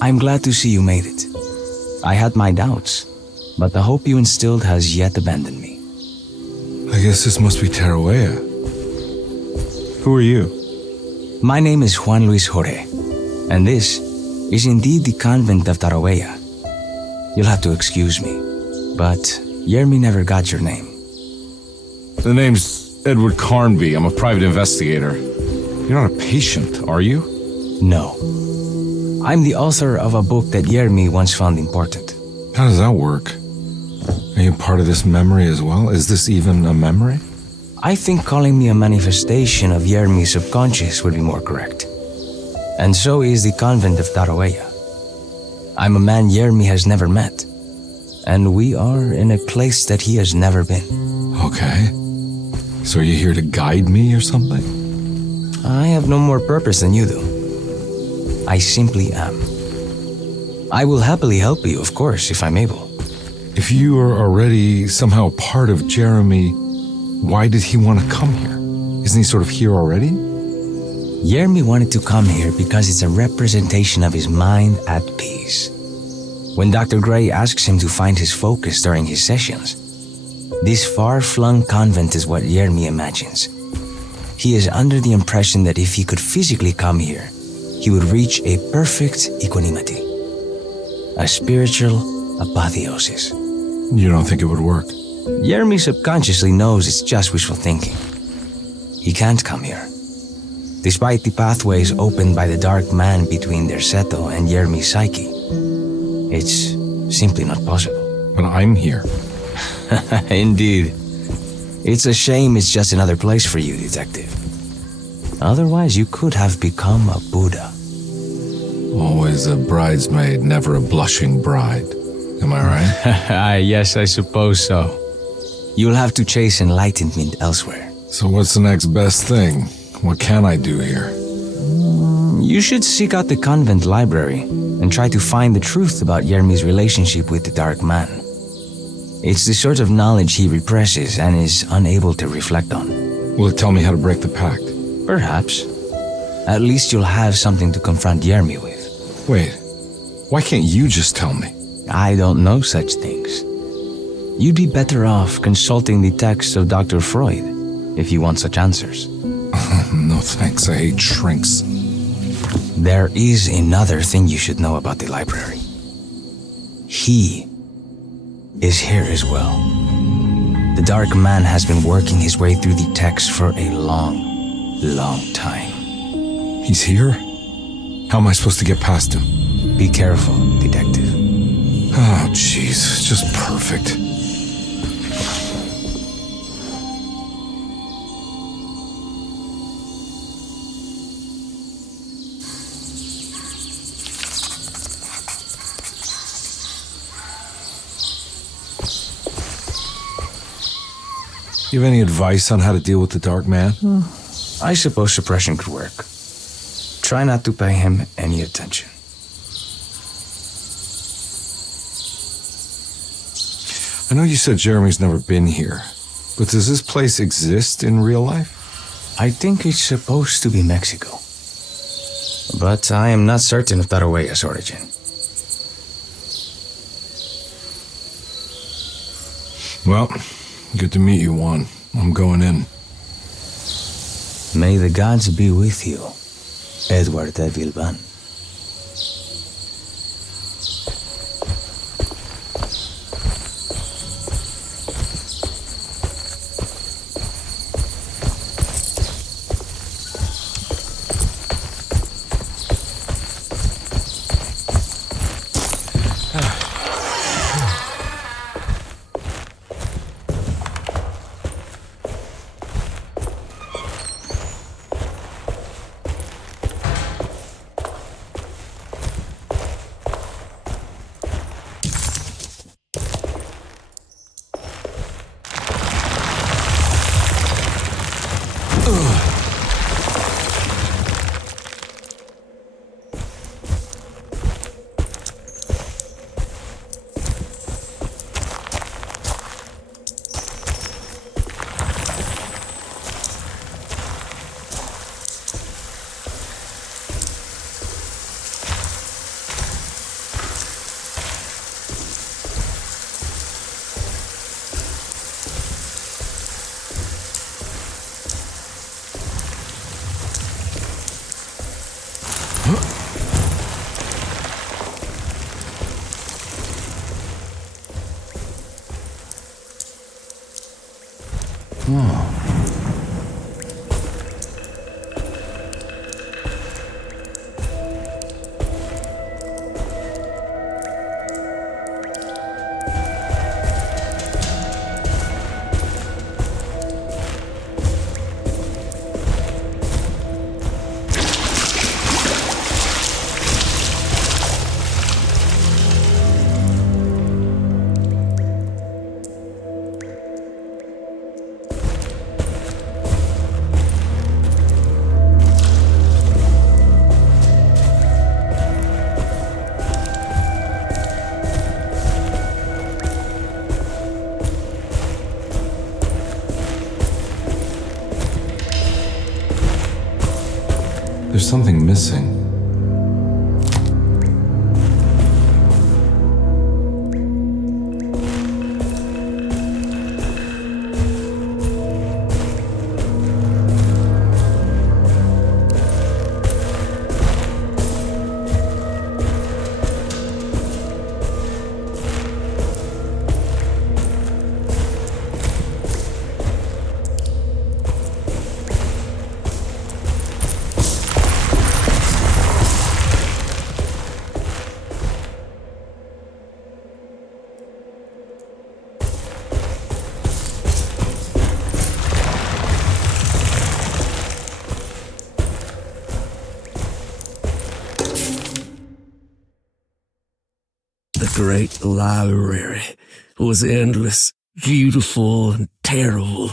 I'm glad to see you made it. I had my doubts, but the hope you instilled has yet abandoned me. I guess this must be Tarawea. Who are you? My name is Juan Luis Jorge, and this is indeed the convent of Tarawea. You'll have to excuse me, but Yermi never got your name. The name's Edward Carnby. I'm a private investigator. You're not a patient, are you? No. I'm the author of a book that Yermi once found important. How does that work? Are you part of this memory as well? Is this even a memory? I think calling me a manifestation of Yermi's subconscious would be more correct. And so is the convent of Tarawea. I'm a man Yermi has never met, and we are in a place that he has never been. Okay. So are you here to guide me or something? I have no more purpose than you do. I simply am. I will happily help you, of course, if I'm able. If you are already somehow part of Jeremy, why did he want to come here? Isn't he sort of here already? Yermi wanted to come here because it's a representation of his mind at peace. When Dr. Gray asks him to find his focus during his sessions, this far-flung convent is what Yermi imagines. He is under the impression that if he could physically come here, he would reach a perfect equanimity, a spiritual apotheosis. You don't think it would work? Yermi subconsciously knows it's just wishful thinking. He can't come here. Despite the pathways opened by the dark man between Derceto and Yermi's psyche, it's simply not possible. But I'm here. Indeed. It's a shame it's just another place for you, detective. Otherwise, you could have become a Buddha. Always a bridesmaid, never a blushing bride. Am I right? Yes, I suppose so. You'll have to chase enlightenment elsewhere. So what's the next best thing? What can I do here? You should seek out the convent library and try to find the truth about Yermi's relationship with the Dark Man. It's the sort of knowledge he represses and is unable to reflect on. Will it tell me how to break the pact? Perhaps. At least you'll have something to confront Yermi with. Wait, why can't you just tell me? I don't know such things. You'd be better off consulting the texts of Dr. Freud if you want such answers. No thanks, I hate shrinks. There is another thing you should know about the library. He is here as well. The Dark Man has been working his way through the text for a long time. He's here? How am I supposed to get past him? Be careful, detective. Oh, jeez, just perfect. You have any advice on how to deal with the Dark Man? I suppose suppression could work. Try not to pay him any attention. I know you said Jeremy's never been here, but does this place exist in real life? I think it's supposed to be Mexico. But I am not certain of Tarawea's origin. Well, good to meet you, Juan. I'm going in. May the gods be with you, Edward de Vilban. There's something missing. The great library was endless, beautiful, and terrible.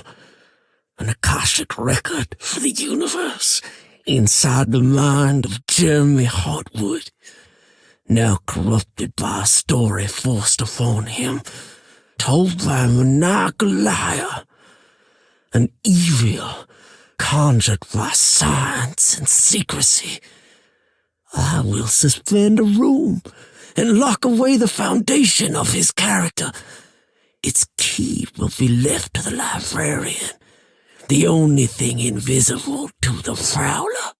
An Akashic record for the universe inside the mind of Jeremy Hartwood, now corrupted by a story forced upon him, told by a maniacal liar, an evil conjured by science and secrecy. I will suspend a room and lock away the foundation of his character. Its key will be left to the librarian, the only thing invisible to the prowler.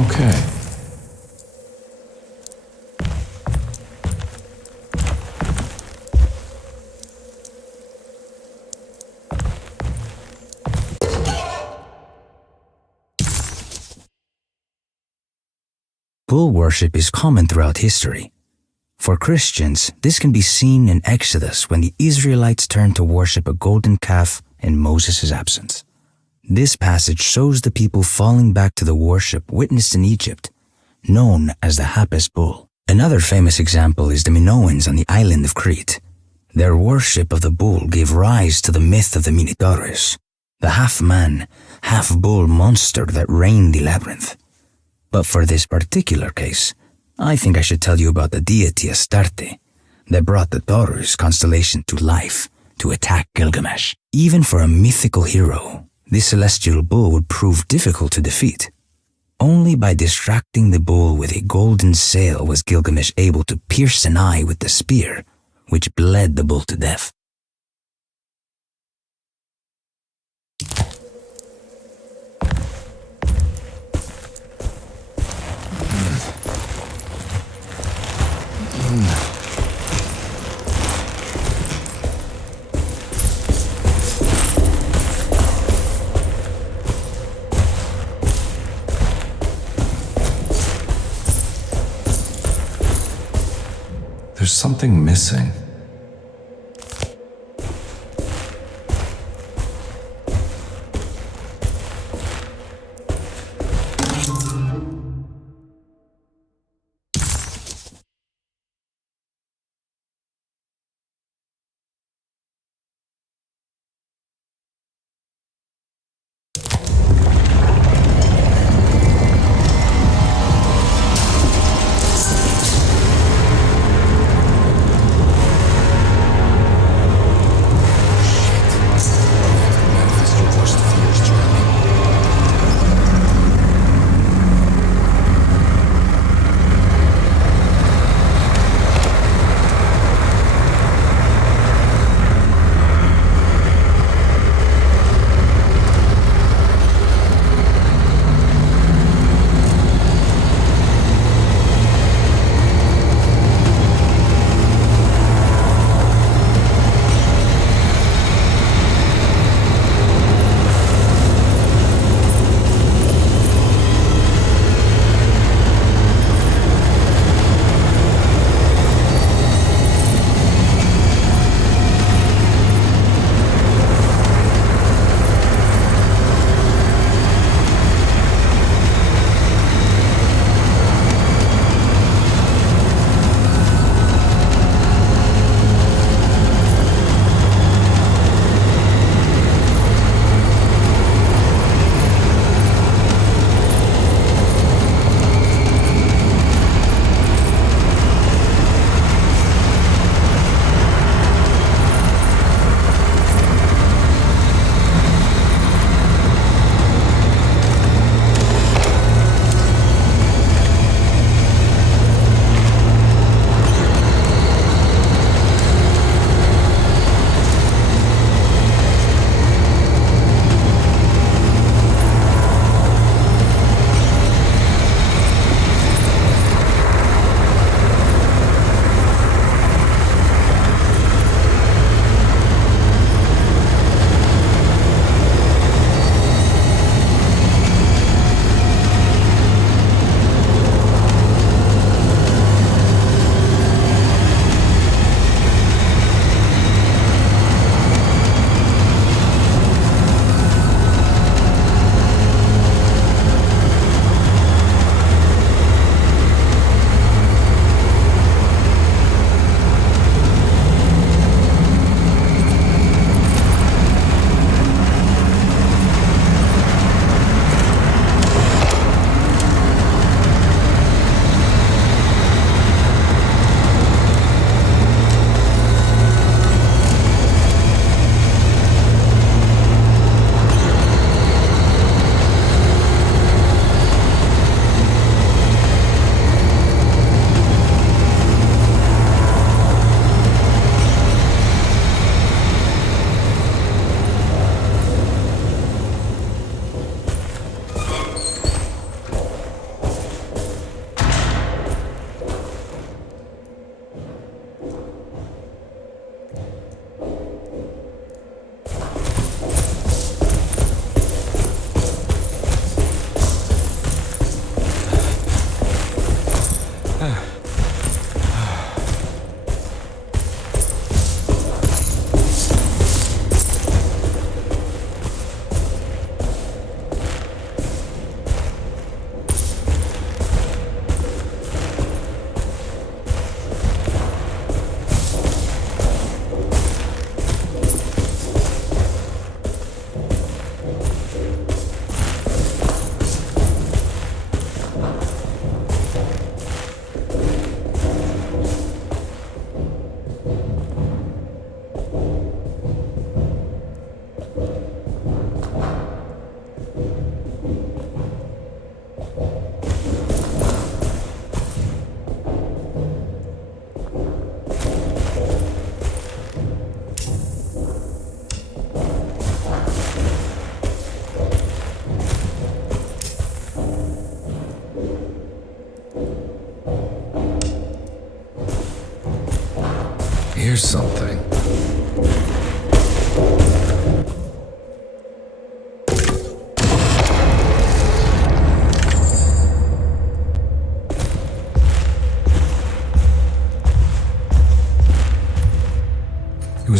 Okay. Bull worship is common throughout history. For Christians, this can be seen in Exodus when the Israelites turned to worship a golden calf in Moses' absence. This passage shows the people falling back to the worship witnessed in Egypt, known as the Hapes bull. Another famous example is the Minoans on the island of Crete. Their worship of the bull gave rise to the myth of the Minotaurus, the half-man, half-bull monster that reigned the labyrinth. But for this particular case, I think I should tell you about the deity Astarte that brought the Taurus constellation to life to attack Gilgamesh. Even for a mythical hero, this celestial bull would prove difficult to defeat. Only by distracting the bull with a golden sail was Gilgamesh able to pierce an eye with the spear, which bled the bull to death. There's something missing.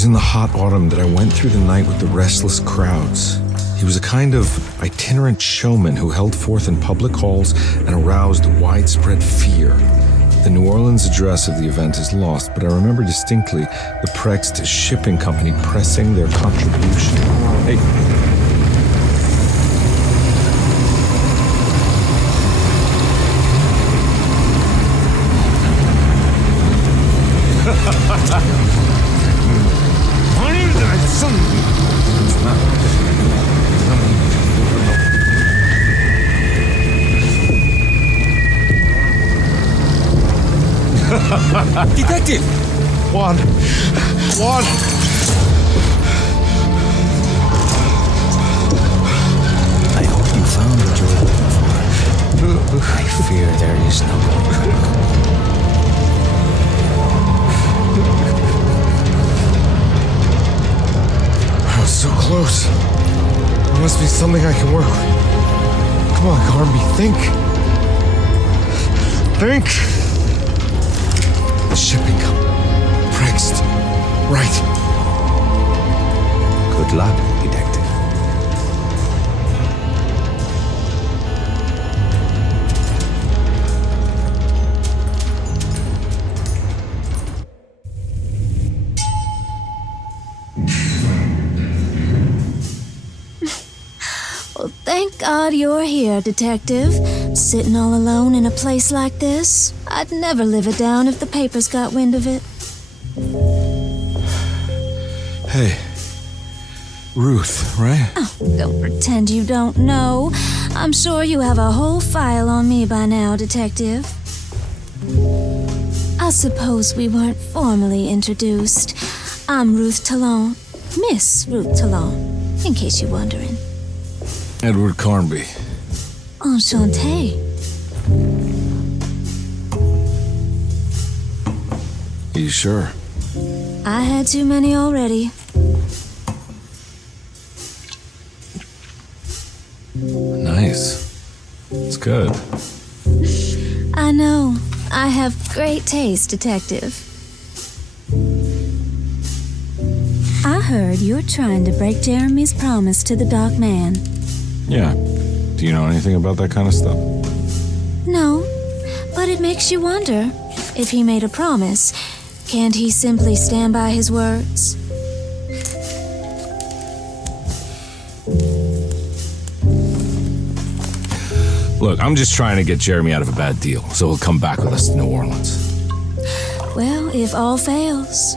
was in the hot autumn that I went through the night with the restless crowds. He was a kind of itinerant showman who held forth in public halls and aroused widespread fear. The New Orleans address of the event is lost, but I remember distinctly the Prext Shipping Company pressing their contribution. Hey. Detective! Juan! I hope you found what you were looking for. I fear there is no going back. I was so close. There must be something I can work with. Come on, Garby, think. The shipping company. Prext. Right. Good luck, detective. Well, thank God you're here, Detective. Sitting all alone in a place like this? I'd never live it down if the papers got wind of it. Hey. Ruth, right? Oh, don't pretend you don't know. I'm sure you have a whole file on me by now, Detective. I suppose we weren't formally introduced. I'm Ruth Talon. Miss Ruth Talon, in case you're wondering. Edward Carnby. Enchanté. You sure? I had too many already. Nice. It's good. I know. I have great taste, Detective. I heard you're trying to break Jeremy's promise to the Dark Man. Yeah. Do you know anything about that kind of stuff? No, but it makes you wonder. If he made a promise, can't he simply stand by his words? Look, I'm just trying to get Jeremy out of a bad deal, so he'll come back with us to New Orleans. Well, if all fails.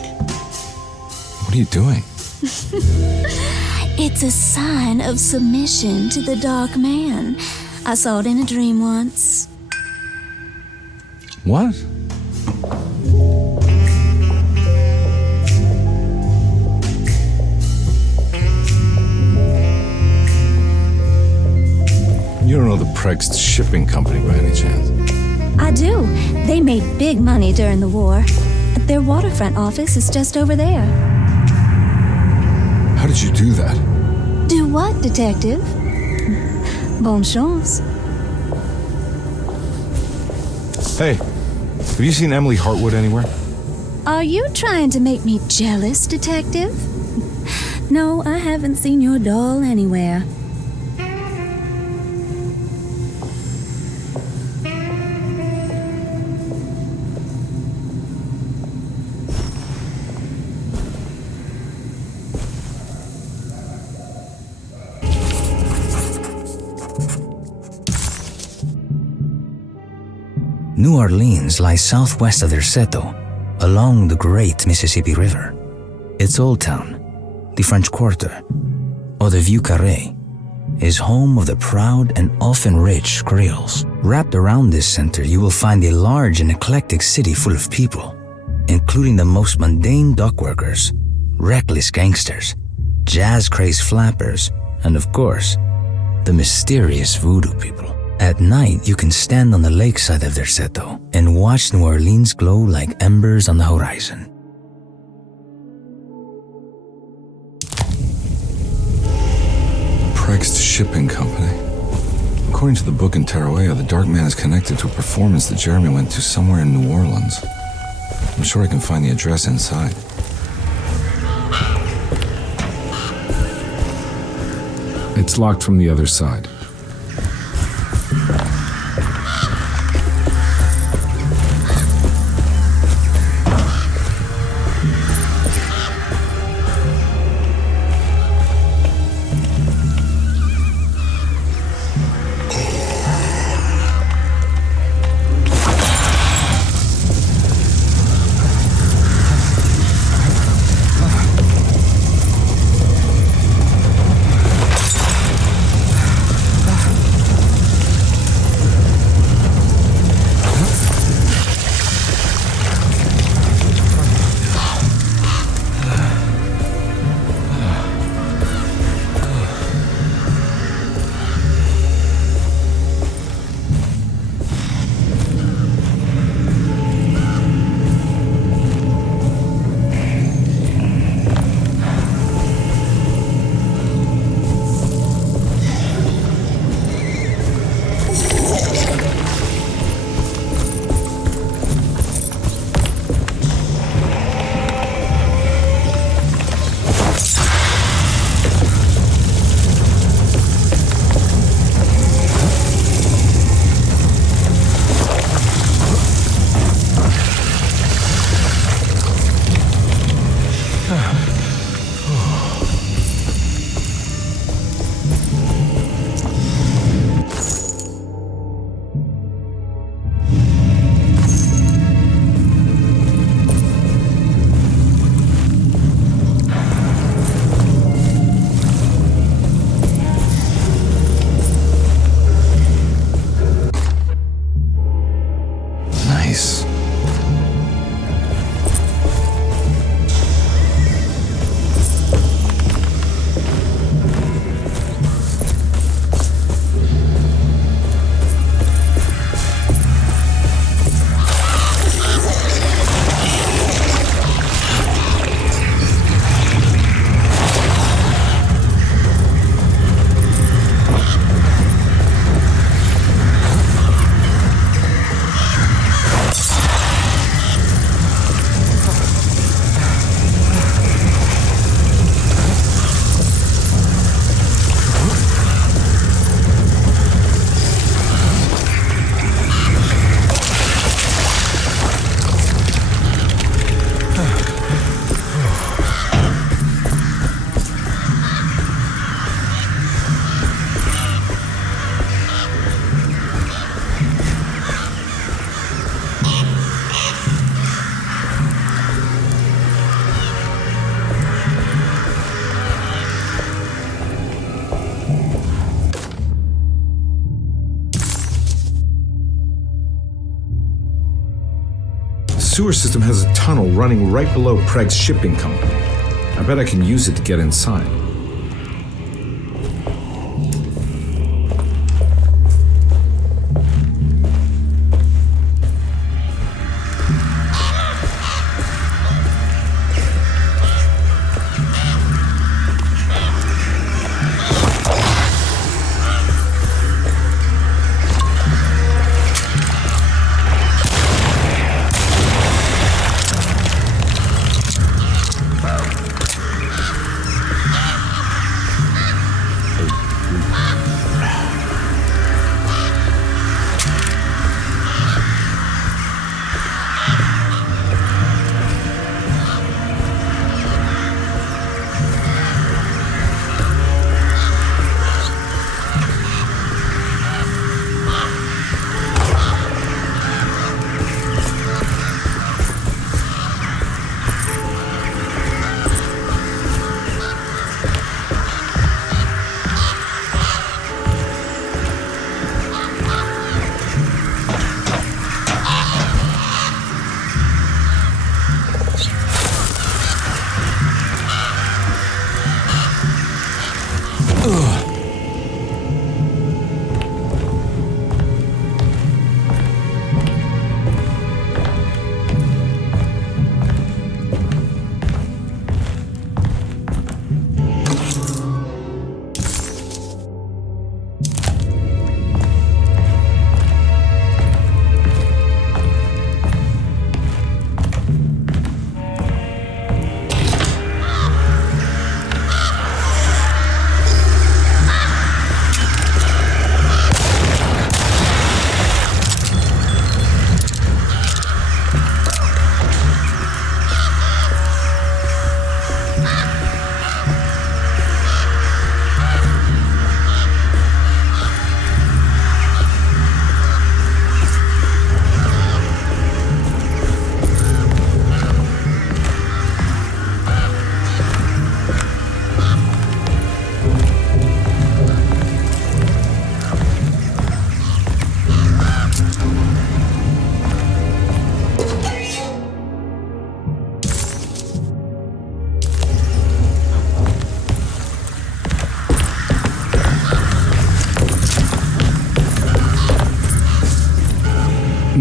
What are you doing? It's a sign of submission to the Dark Man. I saw it in a dream once. What? You don't know the Prext Shipping Company by any chance? I do. They made big money during the war. Their waterfront office is just over there. How did you do that? Do what, Detective? Bonne chance. Hey, have you seen Emily Hartwood anywhere? Are you trying to make me jealous, Detective? No, I haven't seen your doll anywhere. New Orleans lies southwest of Derceto, along the great Mississippi River. Its old town, the French Quarter, or the Vieux Carré, is home of the proud and often rich Creoles. Wrapped around this center, you will find a large and eclectic city full of people, including the most mundane dockworkers, reckless gangsters, jazz-crazed flappers, and of course, the mysterious voodoo people. At night, you can stand on the lakeside of Derceto and watch New Orleans glow like embers on the horizon. Prext Shipping Company. According to the book in Tarawea, the Dark Man is connected to a performance that Jeremy went to somewhere in New Orleans. I'm sure I can find the address inside. It's locked from the other side. The sewer system has a tunnel running right below Preg's shipping company. I bet I can use it to get inside.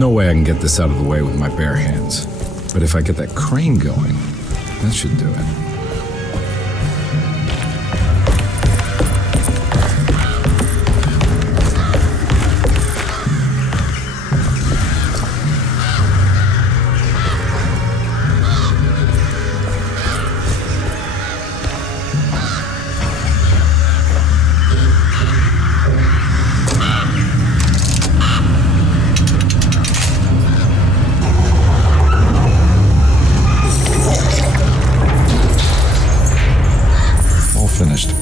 no way I can get this out of the way with my bare hands. But if I get that crane going, that should do it. Finished.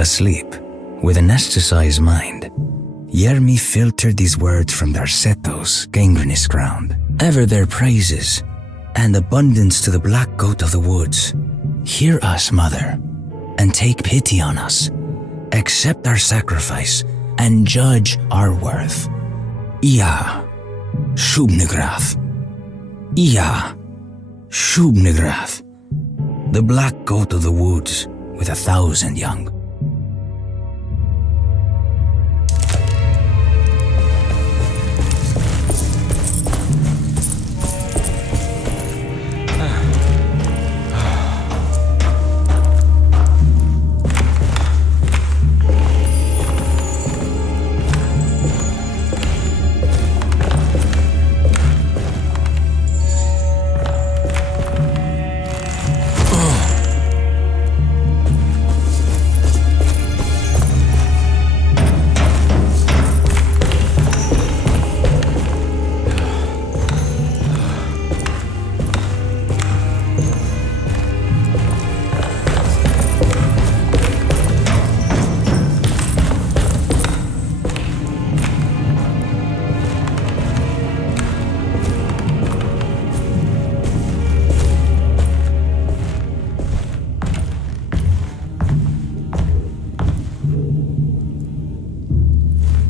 Asleep, with an ascetized mind, Yermi filtered these words from Derceto's gangrenous ground. Ever their praises, and abundance to the black goat of the woods. Hear us, Mother, and take pity on us. Accept our sacrifice, and judge our worth. Ia, Shubnigrath. Ia, Shubnigrath. The black goat of the woods with 1,000 young.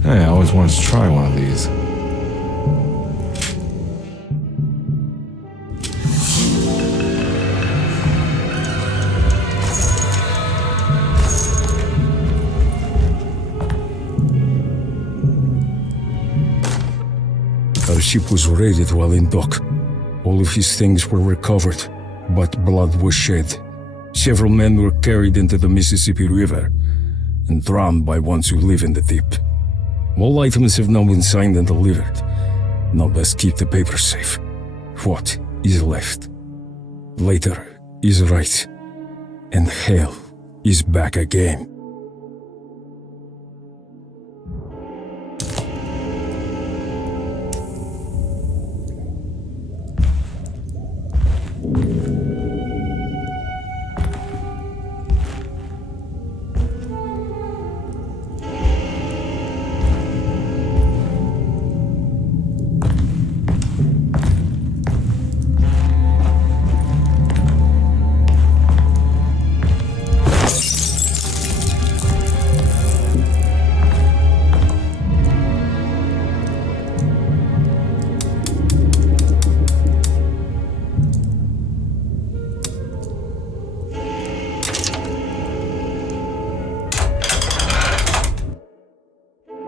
Hey, I always wanted to try one of these. Our ship was raided while in dock. All of his things were recovered, but blood was shed. Several men were carried into the Mississippi River and drowned by ones who live in the deep. All items have now been signed and delivered. Now best keep the papers safe. What is left? Later is right, and hell is back again.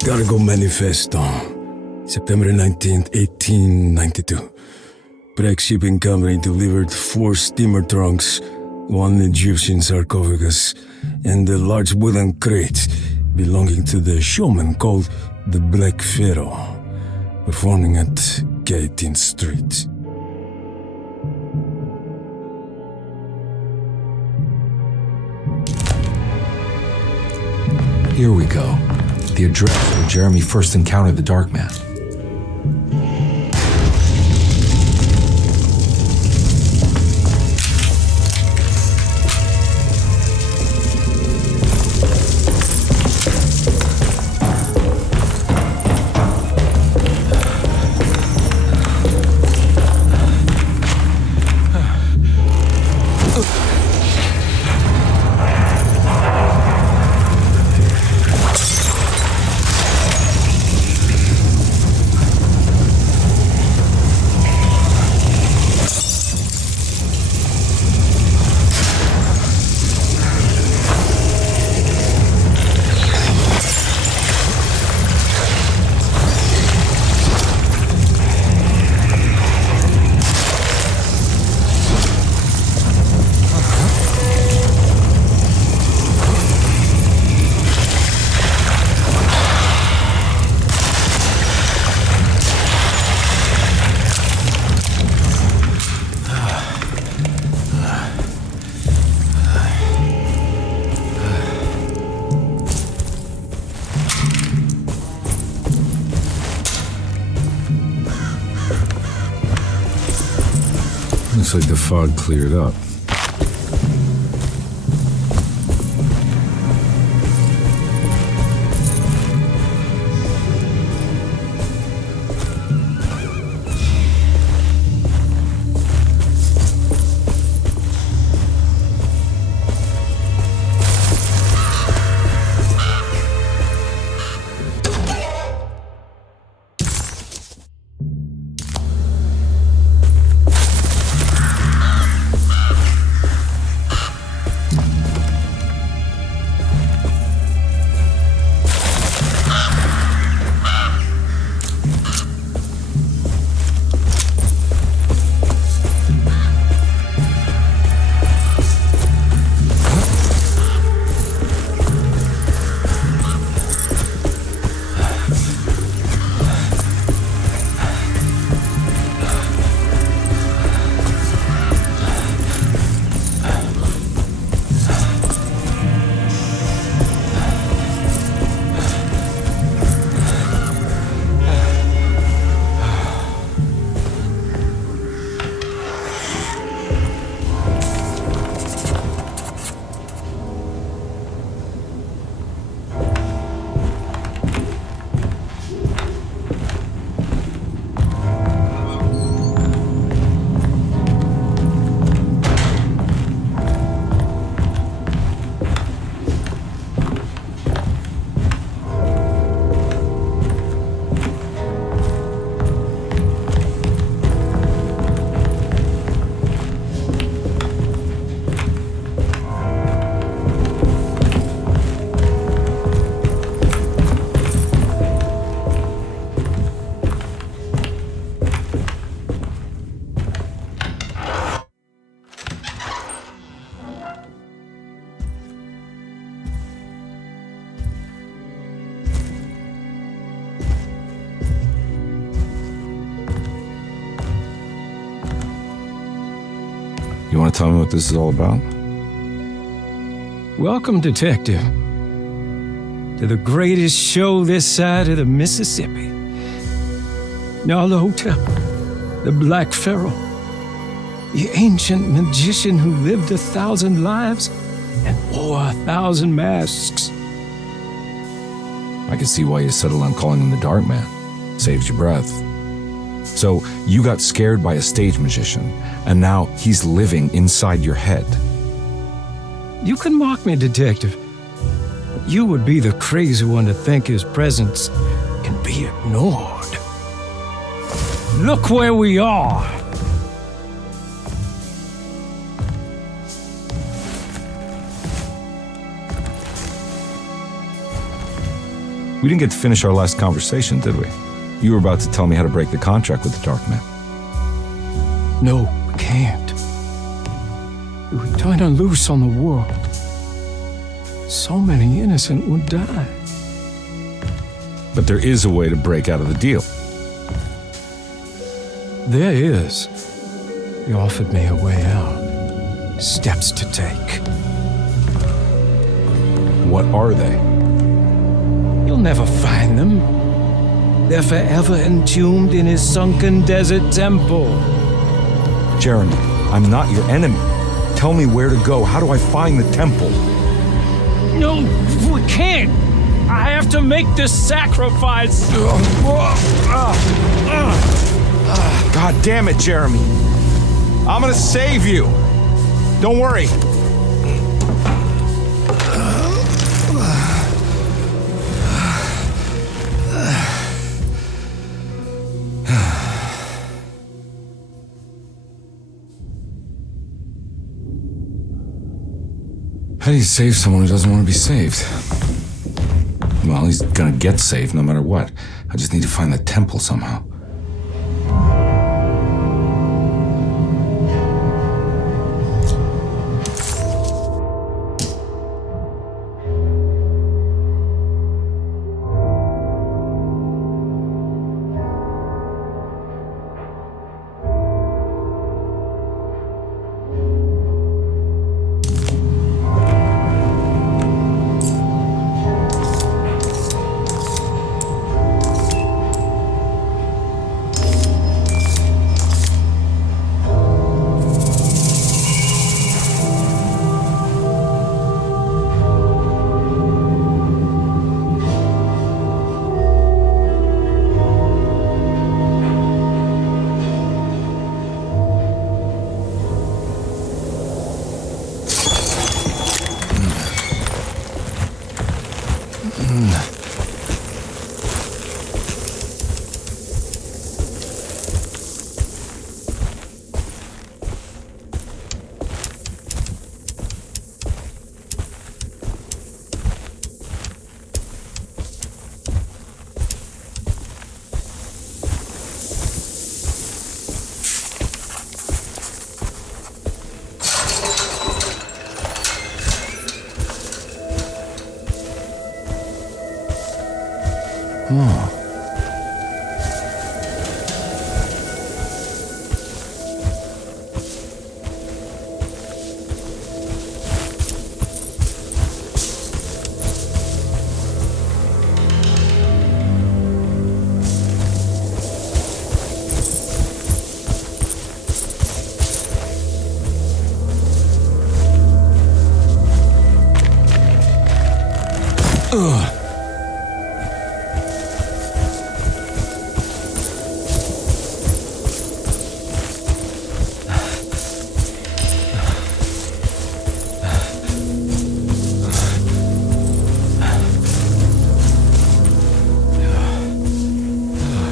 Cargo Manifesto, September 19th, 1892. Break Shipping Company delivered 4 steamer trunks, 1 Egyptian sarcophagus, and a large wooden crate belonging to the showman called the Black Pharaoh, performing at 18th Street. Here we go. The address where Jeremy first encountered the Dark Man. Looks like the fog cleared up. Want to tell me what this is all about? Welcome, Detective, to the greatest show this side of the Mississippi. Hotep, the Black Pharaoh, the ancient magician who lived 1,000 lives and wore 1,000 masks. I can see why you settled on calling him the Dark Man. Saves your breath. So, you got scared by a stage magician, and now he's living inside your head. You can mock me, Detective, but you would be the crazy one to think his presence can be ignored. Look where we are! We didn't get to finish our last conversation, did we? You were about to tell me how to break the contract with the Dark Man. No, we can't. We would turn her loose on the world. So many innocent would die. But there is a way to break out of the deal. There is. He offered me a way out. Steps to take. What are they? You'll never find them. They're forever entombed in his sunken desert temple. Jeremy, I'm not your enemy. Tell me where to go. How do I find the temple? No, we can't. I have to make this sacrifice. God damn it, Jeremy. I'm gonna save you. Don't worry. How do you save someone who doesn't want to be saved? Well, he's gonna get saved no matter what. I just need to find the temple somehow.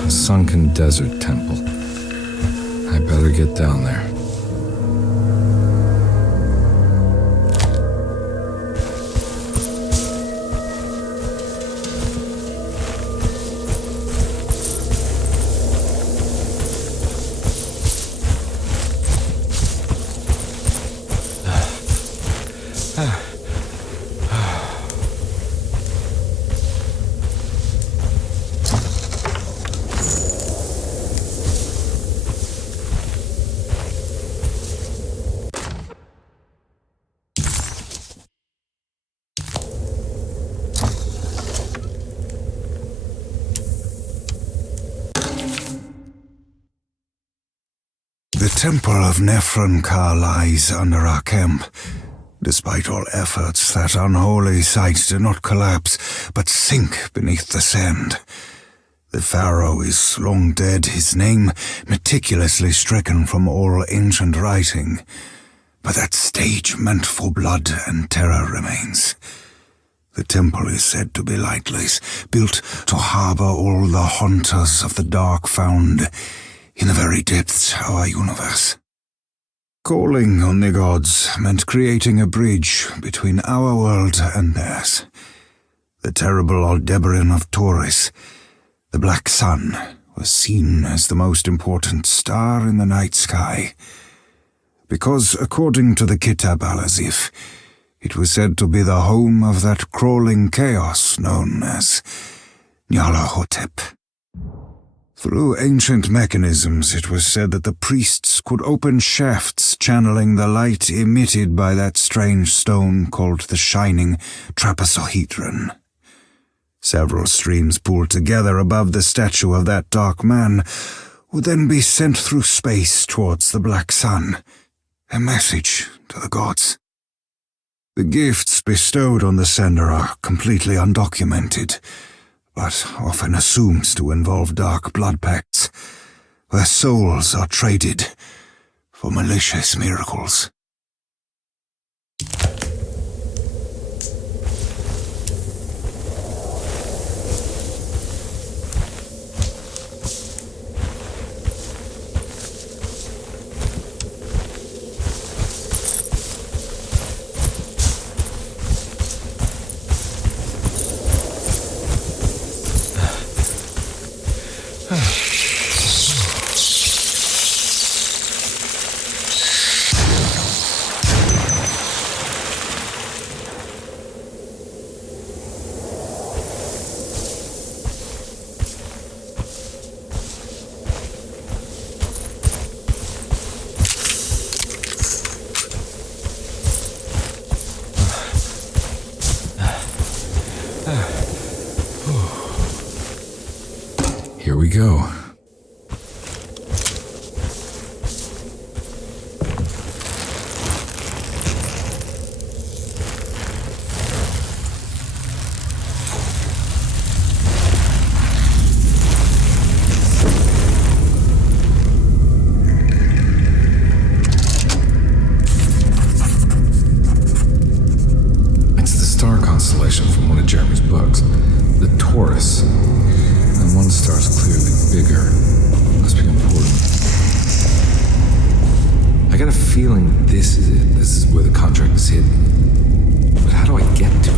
Sunken desert temple. I better get down there. temple of Nephron-Ka lies under our camp. Despite all efforts, that unholy site did not collapse, but sink beneath the sand. The pharaoh is long dead, his name meticulously stricken from all ancient writing. But that stage meant for blood and terror remains. The temple is said to be lightless, built to harbor all the haunters of the dark found in the very depths of our universe. Calling on the gods meant creating a bridge between our world and theirs. The terrible Aldebaran of Taurus, the Black Sun, was seen as the most important star in the night sky, because according to the Kitab al-Azif, it was said to be the home of that crawling chaos known as Nyarlathotep. Through ancient mechanisms, it was said that the priests could open shafts channeling the light emitted by that strange stone called the Shining Trapezohedron. Several streams pooled together above the statue of that dark man would then be sent through space towards the Black Sun, a message to the gods. The gifts bestowed on the sender are completely undocumented, but often assumed to involve dark blood pacts, where souls are traded for malicious miracles. Here we go. It's the star constellation from one of Jeremy's books, the Taurus. And one star's clearly bigger. Must be important. I got a feeling this is it. This is where the contract is hidden. But how do I get to it?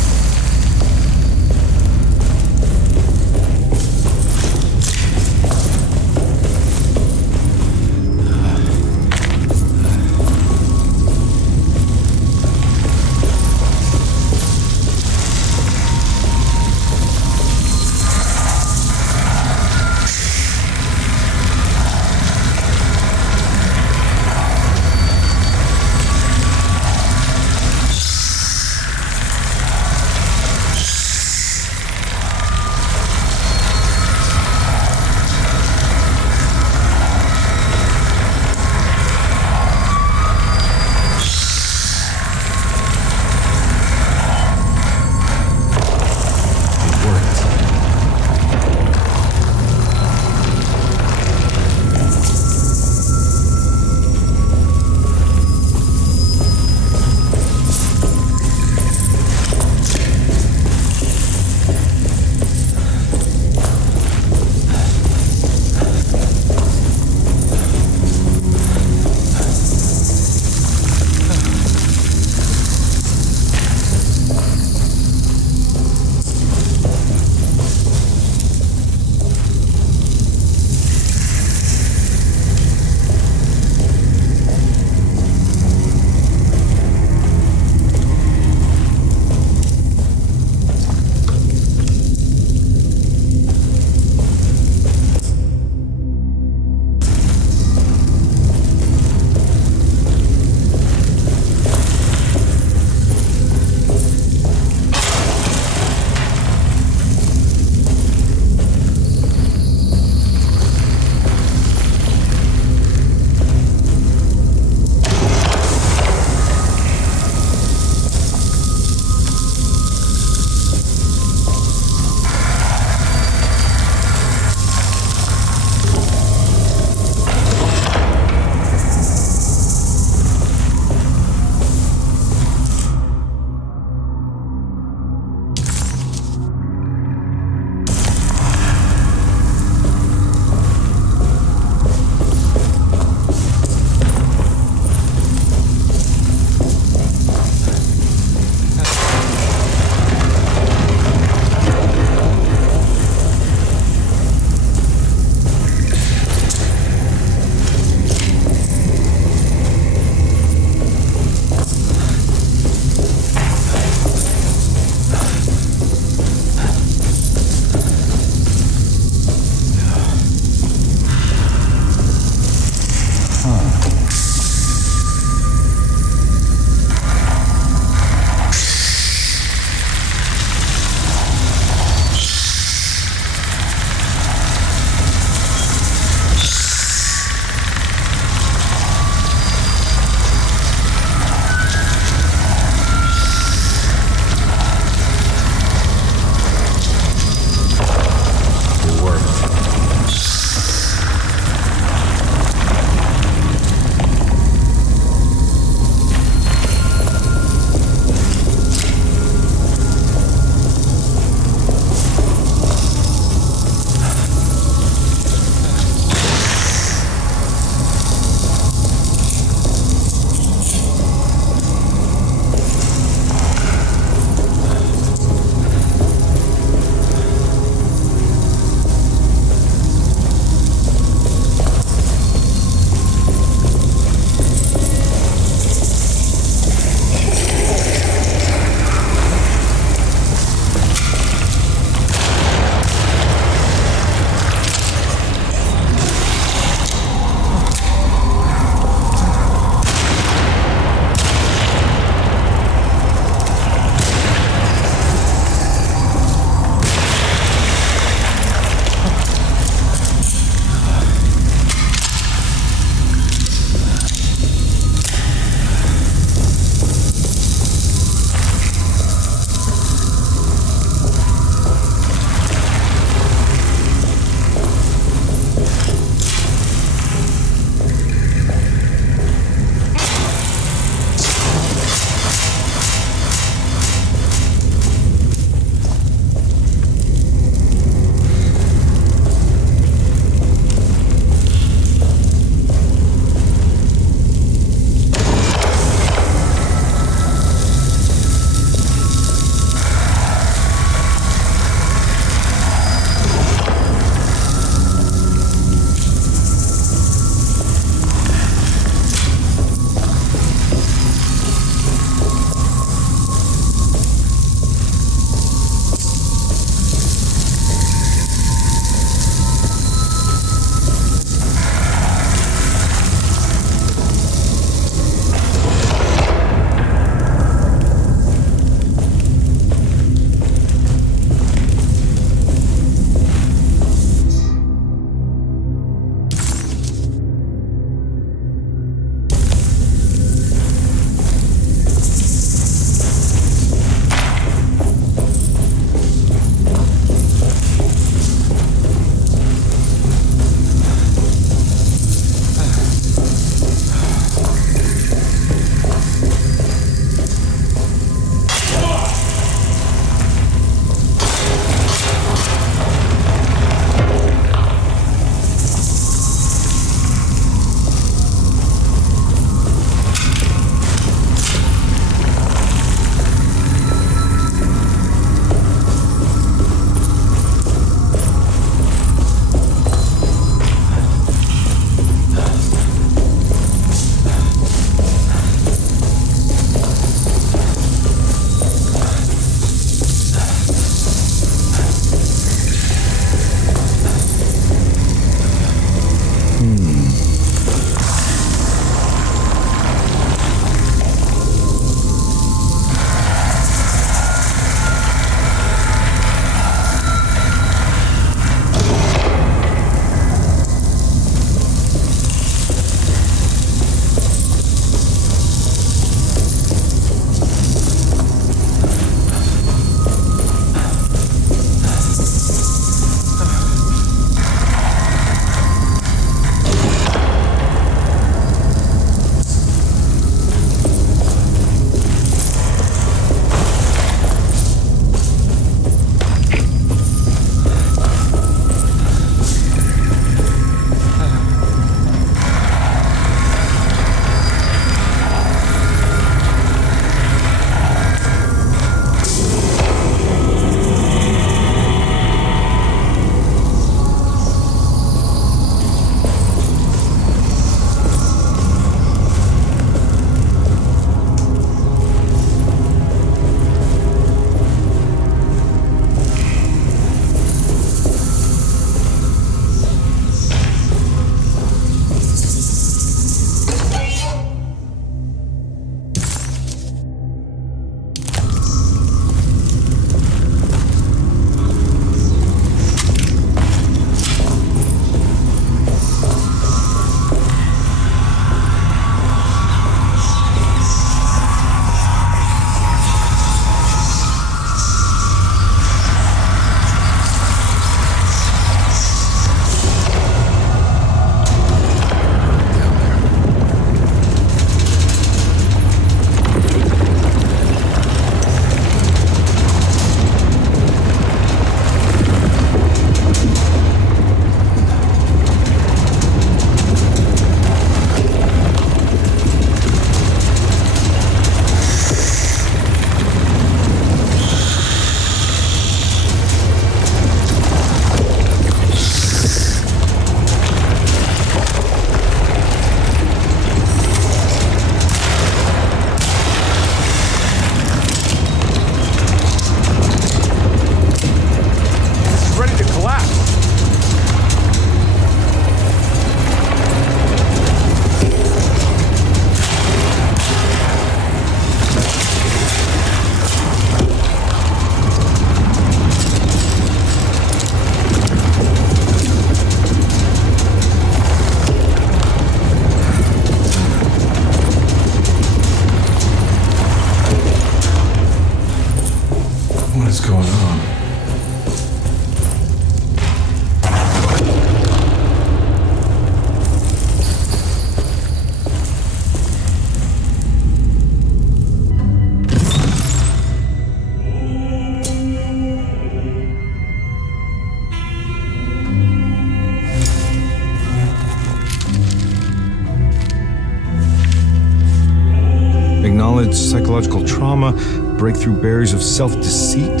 acknowledge psychological trauma, break through barriers of self-deceit,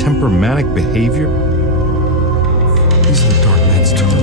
temperamentic behavior. These are the dark man's terms.